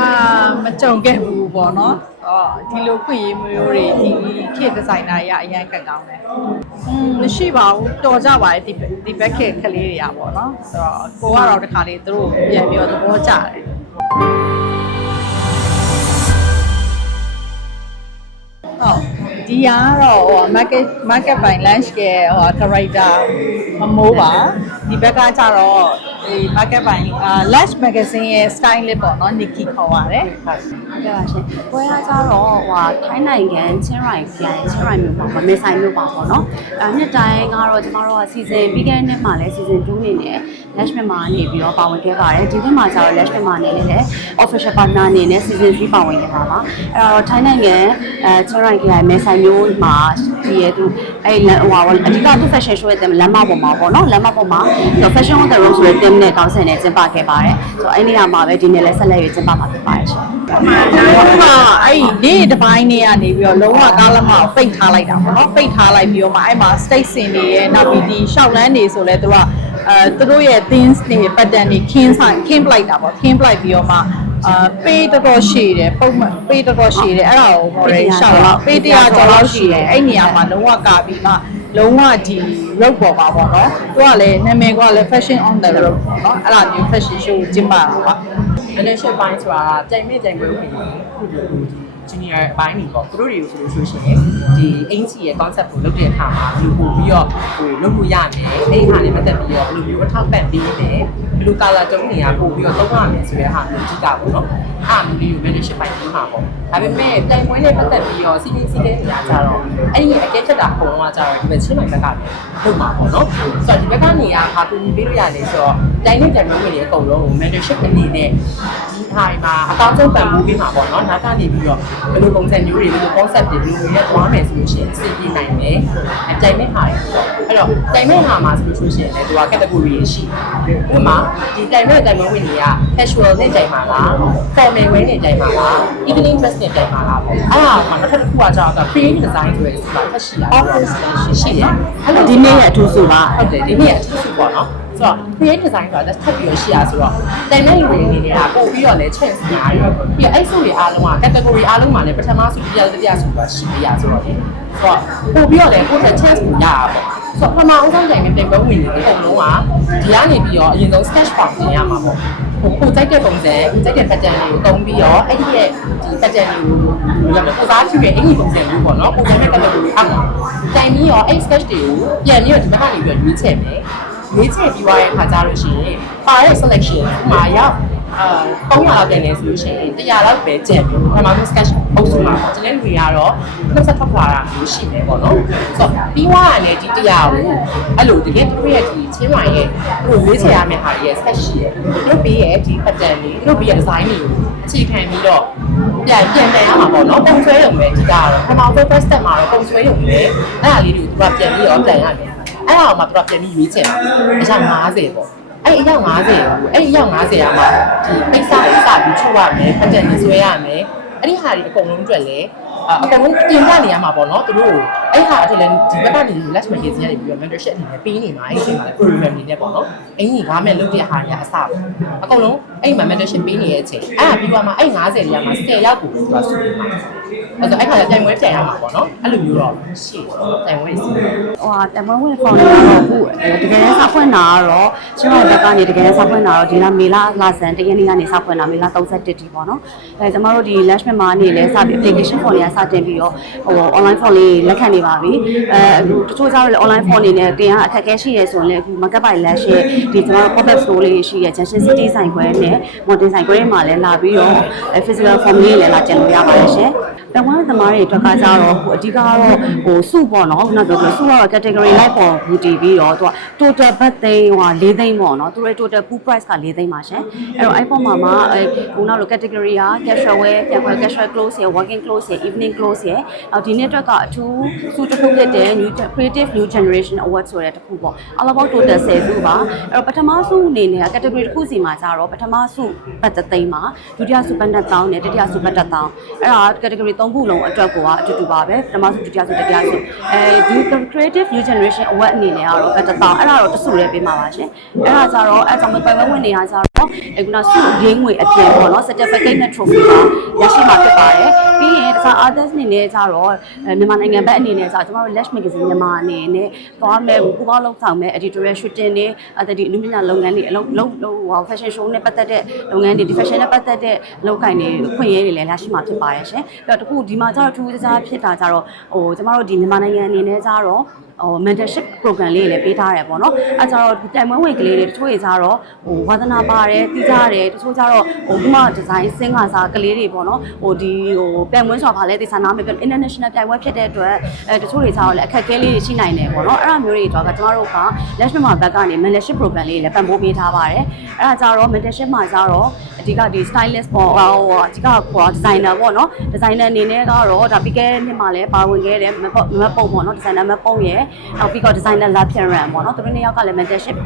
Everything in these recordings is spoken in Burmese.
အာမကြုံခဲ့ဘူးပေါ့နော်အော်ဒီလိုခွင့်ရေးမျိုးတွေဒီခေတ်ဒီဇိုင်နာရအရင်ကကောင်းတယ်อืมမရှိပါဘူးတော်ကြပါတယ်ဒီဒီဘက်ခေတ်ကလေးတွေကပေါ့နော်ဆိုတော့ကိုကတော့တခါလေးသူတို့ပြန်ပြီးတော့သဘောကျတယ်ဟုတ်ဒီကတော့ဟို market market by lunch ကဟို character မမိုးပါဒီဘက်ကကျတော့ ဒီ market by lunch magazine ရဲ့ style လေးပေါ့နော် Nikki ခေါ်ပါတယ်ဟုတ်ဟုတ်ကဲ့ပါရှင်။ပွဲရကြတော့ဟိုထိုင်းနိုင်ငံချင်းရိုင်ပြန်ချင်းရိုင်မြို့ပါမမေဆိုင်မြို့ပါပေါ့နော်။အဲနှစ်တိုင်းကတော့ကျမတို့ကစီစဉ်ပြီးတဲ့နှစ်မှာလည်းစီစဉ်2နေနဲ့ Lash မြန်မာနေပြီးတော့ပါဝင်ခဲ့ပါတယ်။ဒီနှစ်မှာကျတော့ Lash မြန်မာနေနဲ့လည်း official partner အနေနဲ့ season 3ပါဝင်ခဲ့ပါပါ။အဲ့တော့ထိုင်းနိုင်ငံအဲချင်းရိုင်ခရိုင်မဲဆိုင်မြို့မှာဒီရဲ့သူအဲ့ဟိုဟာအဓိကသူ fashion show ရဲ့လမ်းမပေါ်မှာပေါ့နော်။လမ်းမပေါ်မှာ fashion on the road ဆိုတဲ့ theme နဲ့ကောင်းဆင်နဲ့ကျင်းပခဲ့ပါတယ်။ဆိုတော့အဲ့ဒီနေရာမှာပဲဒီနေ့လည်းဆက်လက်ရကျင်းပမှာဖြစ်ပါတယ်ရှင်။ကျွန်တော်ကအဲ့ဒီနေ့တစ်ပိုင်းနေကနေပြီးတော့လုံးဝကားလမ်းမကိုပိတ်ထားလိုက်တာပေါ့နော်ပိတ်ထားလိုက်ပြီးတော့မှအဲ့မှာ state စင်တွေရဲ့နောက်ပြီးဒီရှောက်လန်းနေဆိုလဲသူကအဲသူတို့ရဲ့ things တွေ pattern တွေခင်းဆိုင်ခင်းပလိုက်တာပေါ့ခင်းပလိုက်ပြီးတော့မှအာပေးတော်တော်ရှည်တယ်ပုံမှန်ပေးတော်တော်ရှည်တယ်အဲ့ဒါကိုဟောတယ်ရှောက်တော့ပေးတရားကျော်လောက်ရှည်တယ်အဲ့နေရာမှာလုံးဝကာပြီးမှ လုံးဝဒီ road ပေါ်ပါပေါ့နော်သူကလည်းနာမည်ကလည်း fashion on the road ပေါ့နော်အဲ့ဒါမျိုး fashion show ကိုကျင်းပတာပါ leadership ပိုင်းဆိုတာကြိုင်မဲ့ကြိုင်ပွဲဝင်ရင်ခုဒီဒီ junior အပိုင်းနေပေါ့သူတို့တွေကိုဆိုလို့ဆိုရှင်ဒီအင်ဂျီရဲ့ concept ကိုလုပ်တဲ့အခါမှာဘယ်လိုပို့ပြီးတော့ဟိုလုပ်လို့ရမယ်အဲ့ဒီဟာနဲ့ပတ်သက်ပြီးတော့ဘယ်လိုမျိုးအထောက်ပံ့ပေးတယ်ဘယ်လို color တုံးတွေကပို့ပြီးတော့သုံးရမယ်ဆိုတဲ့ဟာမျိုးအဓိကပေါ့နော်အဲ့အမျိုးလေးကို leadership ပိုင်းပြီးမှာပေါ့ဒါပေမဲ့တိုင်ပွဲနဲ့ပတ်သက်ပြီးတော့စီးပြီးစီးတဲ့နေရာကြတော့အဲ့ဒီအကဲချက်တာပုံတော့ကြတော့ဒီဘက်ချင်းနိုင်ဘက်ကလည်းလုပ်မှာပေါ့နော်ဆိုတော့ဒီဘက်ကနေရာဟာပြင်ပေးလို့ရတယ်ဆိုတော့တိုင်နဲ့တိုင်ပွဲတွေအကုန်လုံး mentorship အနေနဲ့ဒီဟာဒီမှာအကောင်းဆုံးပံ့ပိုးပေးမှာပေါ့နော်နောက်ကနေပြီးတော့ဘယ်လိုပုံစံမျိုးတွေဘယ်လို concept တွေဘယ်လိုရဲသွားမယ်ဆိုလို့ရှိရင်အဆင်ပြေနိုင်တယ်အတိုင်မဲ့ဟာတွေအဲ့တော့တိုင်မဲ့ဟာမှာဆိုလို့ရှိရင်လည်းသူက category တွေရှိတယ်ဥပမာဒီတိုင်မဲ့တိုင်မဲ့ဝင်တွေက casual နဲ့တိုင်ပါလား formal ဝင်နဲ့တိုင်ပါလား evening dress နဲ့တိုင်ပါလားပေါ့အဲ့ဒါမှနောက်ထပ်တစ်ခုကကြောက်တော့ creative design ဆိုတဲ့ဆိုတာထပ်ရှိတာ office လည်းရှိရှိတယ်အဲ့လိုဒီနေ့ရဲ့အထူးဆိုပါဟုတ်တယ်ဒီနေ့အထူးစုပေါ့နော် ဆိုတော့ create design ဆိုတာလက်ထပ်ပြီးရရှိရဆိုတော့တိုင်တဲ့လူတွေအနေနဲ့ကပို့ပြီးတော့လဲ chance များတယ်ပြီးတော့အဲ့စုတွေအားလုံးက category အားလုံးမှာလည်းပထမစုဒုတိယတတိယစုဆိုတာရှိပြရဆိုတော့လေဆိုတော့ပို့ပြီးတော့လဲကိုယ့်ရဲ့ chance ကိုရတာပေါ့ဆိုတော့ပထမအဆုံးတိုင်နဲ့တိုင်ပွဲဝင်နေတဲ့အကုန်လုံးကဒီကနေပြီးတော့အရင်ဆုံး sketch ပေါင်းတင်ရမှာပေါ့ဟိုကိုကြိုက်တဲ့ပုံစံကြိုက်တဲ့ pattern တွေကိုတုံးပြီးတော့အဲ့ဒီရဲ့ဒီ pattern တွေကိုဘယ်လိုလဲကိုစားကြည့်ရအင်ကြီးပုံစံမျိုးပေါ့နော်ပုံစံနဲ့ category အောက်မှာတိုင်ပြီးတော့အဲ့ sketch တွေကိုပြန်ပြီးတော့ဒီဘက်ကနေပြီးတော့ရွေးချယ်မယ် ရွေးချယ်ပြီးသွားတဲ့အခါကျလို့ရှိရင်ပါတဲ့ selection မှာရောက်အာ300လောက်တင်နေဆိုလို့ရှိရင်100လောက်ပဲကျက်ပြီးပထမဆုံး sketch အုပ်စုမှာပေါ့ဒီနေ့တွေကတော့နှစ်ဆက်ထွက်လာတာမျိုးရှိတယ်ပေါ့နော်ဆိုတော့ပြီးသွားရတယ်ဒီ100ကိုအဲ့လိုတကယ်သူတို့ရဲ့ဒီချင်းဝိုင်ရဲ့သူတို့ရွေးချယ်ရမယ့်ဟာတွေရဲ့ sketch ရှိတယ်သူတို့ပြီးရဲ့ဒီ pattern တွေသူတို့ပြီးရဲ့ design တွေကိုအခြေခံပြီးတော့ပြန်ပြန်ပြန်ရမှာပေါ့နော်ပုံဆွဲရုံပဲဒီကတော့ပထမဆုံး first step မှာတော့ပုံဆွဲရုံပဲအဲ့ဒါလေးတွေကိုသူကပြန်ပြီးတော့ပြန်ရတယ် အဲ့ဒါအောင်မှသူကပြန်ပြီးရွေးချယ်တာအယောက်50ပေါ့အဲ့အယောက်50ကိုအဲ့အယောက်50ကမှဒီပိတ်စာပိတ်စာပြီးချုပ်ရမယ်ပတ်တက်နေဆွဲရမယ်အဲ့ဒီဟာတွေအကုန်လုံးအတွက်လည်းအကုန်လုံးတင်ပြနေရမှာပေါ့နော်သူတို့ အဲ့ဟာအတွက်လည်းဒီဘက်ကနေ last magazine ကနေပြီးတော့ mentorship အနေနဲ့ပေးနေမှာအဲ့ဒီမှာ program အနေနဲ့ပေါ့နော်အင်ကြီးကားမဲ့လုပ်တဲ့ဟာတွေအစပေါ့အကုန်လုံးအဲ့မှာ mentorship ပေးနေတဲ့အချိန်အဲ့ဒါပြီးသွားမှအဲ့50တွေကမှ10ရောက်ကိုသူကစုပေးမှာအဲ့တော့အဲ့ခါကျတိုင်ဝဲပြန်ရမှာပေါ့နော်အဲ့လိုမျိုးတော့ရှိတိုင်ဝဲစီဟိုဟာတမန်ဝင်ဖောင်နေတော့အခုတကယ်တမ်းစဖွင့်တာကတော့ချင်းမဘက်ကနေတကယ်တမ်းစဖွင့်တာတော့ဒီလမေလလာဆန်တရက်နေ့ကနေစဖွင့်တာမေလ31တီပေါ့နော်အဲကျမတို့ဒီ lash မြန်မာအနေနဲ့စပြီး application form လေးစတင်ပြီးတော့ဟို online form လေးလက်ခံနေပါပြီအဲအခုတချို့ကျတော့လည်း online form အနေနဲ့တင်ရအခက်အခဲရှိရဲဆိုရင်လည်းအခု market by lash ရဲ့ဒီကျမတို့ pop up store လေးရှိရဲ Junction City ဆိုင်ခွဲနဲ့ Mountain ဆိုင်ခွဲမှာလည်းလာပြီးတော့ physical form လေးလည်းလာကျန်လို့ရပါတယ်ရှင်တမန်သမားတွေအတွက်ကကြတော့ဟိုအဓိကတော့ဟိုစုပေါ့နော်ခုနကပြောစုကတော့ category လိုက်ပေါ်ဘူတည်ပြီးတော့သူက total ဘတ်သိန်းဟို၄သိန်းပေါ့နော်သူတို့ total pool price က၄သိန်းပါရှင်အဲ့တော့အဲ့ပေါ်မှာမှာအဲခုနလို category က casual wear ပြန်ခွဲ casual clothes ရ working clothes ရ evening clothes ရနောက်ဒီနေ့အတွက်ကအထူးစုတစ်ခုဖြစ်တဲ့ new creative new generation award ဆိုတဲ့တစ်ခုပေါ့အလောက်ပေါက် total 10စုပါအဲ့တော့ပထမစုအနေနဲ့ category တစ်ခုစီမှာကြတော့ပထမစုဘတ်သိန်းပါဒုတိယစုဘတ်1000နဲ့တတိယစုဘတ်1000အဲ့ဒါ category 3ခုလုံးအတွက်ကအတူတူပါပဲပထမစုဒုတိယစုတတိယစုအဲဒီ creative new generation award အနေနဲ့ကတော့ဘတ်1000အဲ့ဒါတော့တစုလေးပေးမှာပါရှင်အဲ့ဒါကြတော့အဲ့ကြောင့်ပိုင်ဝဲဝင်နေရကြတော့နော်အခုနောက်စုဂိမ်းငွေအပြင်ပေါ့နော် certificate နဲ့ trophy ကရရှိမှာဖြစ်ပါတယ်ပြီးရင်တခြား artist အနေနဲ့ကြတော့မြန်မာနိုင်ငံဘက်အနေနဲ့ကြတော့ကျမတို့ Lash Magazine မြန်မာအနေနဲ့သွားမဲ့ပူပေါင်းလုပ်ဆောင်မဲ့ editorial shooting တွေအတတိလူမြညာလုပ်ငန်းတွေအလုပ်လုပ်လုပ်ဟို fashion show နဲ့ပတ်သက်တဲ့လုပ်ငန်းတွေဒီ fashion နဲ့ပတ်သက်တဲ့လုပ်ကိုင်တွေခွင့်ရတွေလည်းရရှိမှာဖြစ်ပါတယ်ရှင်ပြီးတော့တခုဒီမှာကျတော့ထူးခြားဖြစ်တာကြတော့ဟိုကျမတို့ဒီမြန်မာနိုင်ငံအနေနဲ့ကြတော့ဟို mentorship program လေးတွေလည်းပေးထားတယ်ပေါ့နော်အဲကြတော့ဒီတိုင်မွေးဝင်ကလေးတွေတချို့တွေကြတော့ဟိုဝါသနာပါတယ်တီးကြတယ်တချို့ကြတော့ဟိုဥမာဒီဇိုင်းစင်ကစားကလေးတွေပေါ့နော်ဟိုဒီဟိုတိုင်မွေးဆိုတာဘာလဲသိစားနားမယ်ပြ international တိုင်မွေးဖြစ်တဲ့အတွက်အဲတချို့တွေကြတော့လည်းအခက်အခဲလေးတွေရှိနိုင်တယ်ပေါ့နော်အဲ့ဒါမျိုးတွေတော့ကကျမတို့က Lash မြန်မာဘက်ကနေ mentorship program လေးတွေလည်းပံ့ပိုးပေးထားပါတယ်အဲ့ဒါကြတော့ mentorship မှာကြတော့အဓိကဒီ stylist ပေါ့ဟိုအဓိကခေါ် designer ပေါ့နော် designer အနေနဲ့ကတော့ဒါပြီးခဲ့တဲ့နှစ်မှာလည်းပါဝင်ခဲ့တယ်မပေါ့မပုံပေါ့နော် designer မပုံရယ်နောက်ပြီးတော့ designer lab ပြန်ရန်ပေါ့နော်သူတို့နှစ်ယောက်ကလည်း mentorship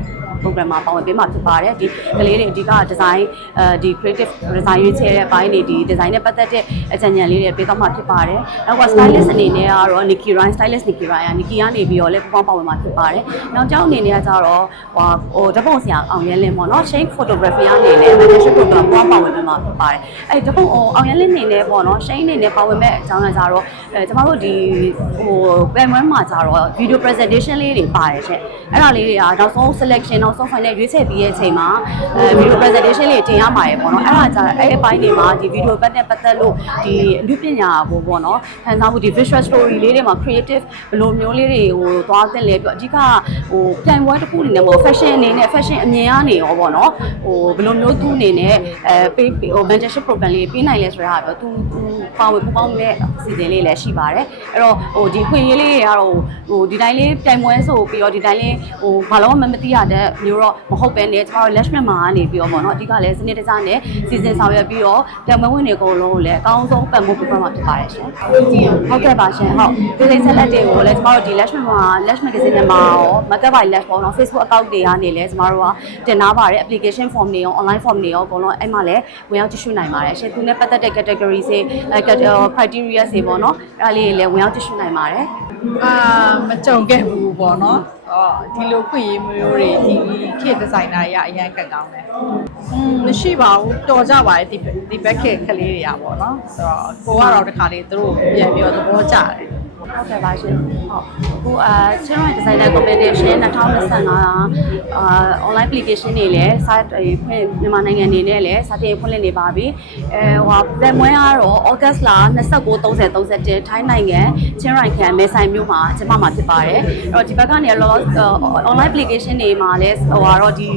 program မှာပါဝင်ပေးမှာဖြစ်ပါတယ်ဒီကလေးတွေအဓိက design အဲဒီ creative design ရွေးချယ်တဲ့အပိုင်းတွေဒီ design နဲ့ပတ်သက်တဲ့အကြံဉာဏ်လေးတွေပေးသွားမှာဖြစ်ပါတယ်နောက်က stylist အနေနဲ့ကတော့ Nikki Ryan stylist Nikki Ryan Nikki ကနေပြီးတော့လည်းပူပေါင်းပါဝင်မှာဖြစ်ပါတယ်နောက်ကျောင်းအနေနဲ့ကကြတော့ဟိုဟိုဓပုံဆရာအောင်ရဲလင်းပေါ့နော် shade photography ကနေလည်း mentorship program ပူပေါင်းပါဝင်ပေးမှာဖြစ်ပါတယ်အဲ့ဓပုံအောင်ရဲလင်းအနေနဲ့ပေါ့နော် shade အနေနဲ့ပါဝင်မဲ့အကြောင်းကကြတော့အဲကျမတို့ဒီဟို plan မှာကြတော့ video presentation လေးတွေပါတယ်ရှင့်အဲ့ဒါလေးတွေကနောက်ဆုံး selection နောက်ဆုံး final ရွေးချယ်ပြီးရဲ့အချိန်မှာအဲ video presentation လေးတင်ရမှာရယ်ပေါ့နော်အဲ့ဒါကြတော့အဲ့အပိုင်းတွေမှာဒီ video ပတ်နဲ့ပတ်သက်လို့ဒီအမှုပညာဘို့ပေါ့နော်ခံစားမှုဒီ visual story လေးတွေမှာ creative ဘယ်လိုမျိုးလေးတွေဟိုသွားသင့်လဲပြီးအဓိကဟိုပြန်ပွဲတစ်ခုအနေနဲ့ပေါ့ fashion အနေနဲ့ fashion အမြင်ကနေရောပေါ့နော်ဟိုဘယ်လိုမျိုးသူအနေနဲ့အဲပေးဟို mentorship program လေးပေးနိုင်လဲဆိုတာကပြောသူသူပါဝင်ပူပေါင်းမဲ့အစီအစဉ်လေးလည်းရှိပါတယ်အဲ့တော့ဟိုဒီခွင့်ရေးလေးတွေကတော့ဟိုဒီတိုင်းလေးပြိုင်ပွဲဆိုပြီးတော့ဒီတိုင်းလေးဟိုဘာလို့မှမသိရတဲ့မျိုးတော့မဟုတ်ပဲねကျမတို့ lash မြန်မာကနေပြီးတော့ပေါ့နော်အဓိကလည်းစနစ်တကျနဲ့စီစဉ်ဆောင်ရွက်ပြီးတော့ပြိုင်ပွဲဝင်တွေအကုန်လုံးကိုလည်းအကောင်းဆုံးပတ်မှုပြပြမှာဖြစ်ပါတယ်ရှင်ဟုတ်ကဲ့ပါရှင်ဟုတ်ဒီစိတ်ဆက်လက်တွေကိုလည်းကျမတို့ဒီ lash မြန်မာ lash magazine မြန်မာရော makeup by lash ပေါ့နော် Facebook account တွေကနေလည်းကျမတို့ကတင်ထားပါတယ် application form တွေရော online form တွေရောအကုန်လုံးအဲ့မှာလည်းဝင်ရောက်ကြည့်ရှုနိုင်ပါတယ်ရှင်သူနဲ့ပတ်သက်တဲ့ category တွေ criteria တွေပေါ့နော်အဲ့ဒါလေးတွေလည်းဝင်ရောက်ကြည့်ရှုနိုင်ပါတယ် အာမကြုံခဲ့ဘူးပေါ့နော်အော်ဒီလိုခွင့်ရေးမျိုးတွေဒီခေတ်ဒီဇိုင်နာတွေကအရင်ကကောင်းတယ်อืมမရှိပါဘူးတော်ကြပါတယ်ဒီဒီဘက်ခေတ်ကလေးတွေကပေါ့နော်ဆိုတော့ကိုကတော့တခါလေးသူတို့ပြန်ပြီးတော့သဘောကျတယ် ဟုတ်ကဲ့ပါရှင်ဟုတ်အခုအာချင်းရိုင်ဒီဇိုင်နာ competition 2025အာ online application တွေလည်း site တွေဖွင့်မြန်မာနိုင်ငံနေနဲ့လည်းစတင်ဖွင့်လှစ်နေပါပြီအဲဟိုပြန်မွဲကတော့ August လ29 30 31ထိုင်းနိုင်ငံချင်းရိုင်ခန်မဲဆိုင်မြို့မှာကျင်းပမှာဖြစ်ပါတယ်အဲ့တော့ဒီဘက်ကနေလော online application တွေမှာလည်းဟိုကတော့ဒီ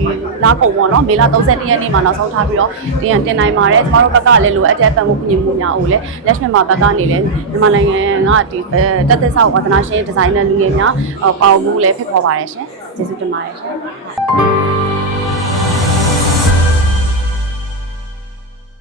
လာကုန်ပေါ့နော်မေလ31ရက်နေ့မှာနောက်ဆုံးထားပြီးတော့တင်တင်နိုင်ပါတယ်ကျမတို့ဘက်ကလည်းလိုအပ်တဲ့ပတ်မှုကူညီမှုများကိုလည်း Lash မြန်မာဘက်ကနေလည်းမြန်မာနိုင်ငံကဒီတက်သက်ဆောက်ဝါသနာရှင်ဒီဇိုင်နာလူငယ်များပါဝင်မှုလည်းဖြစ်ပေါ်ပါတယ်ရှင်ကျေးဇူးတင်ပါတယ်ရှင်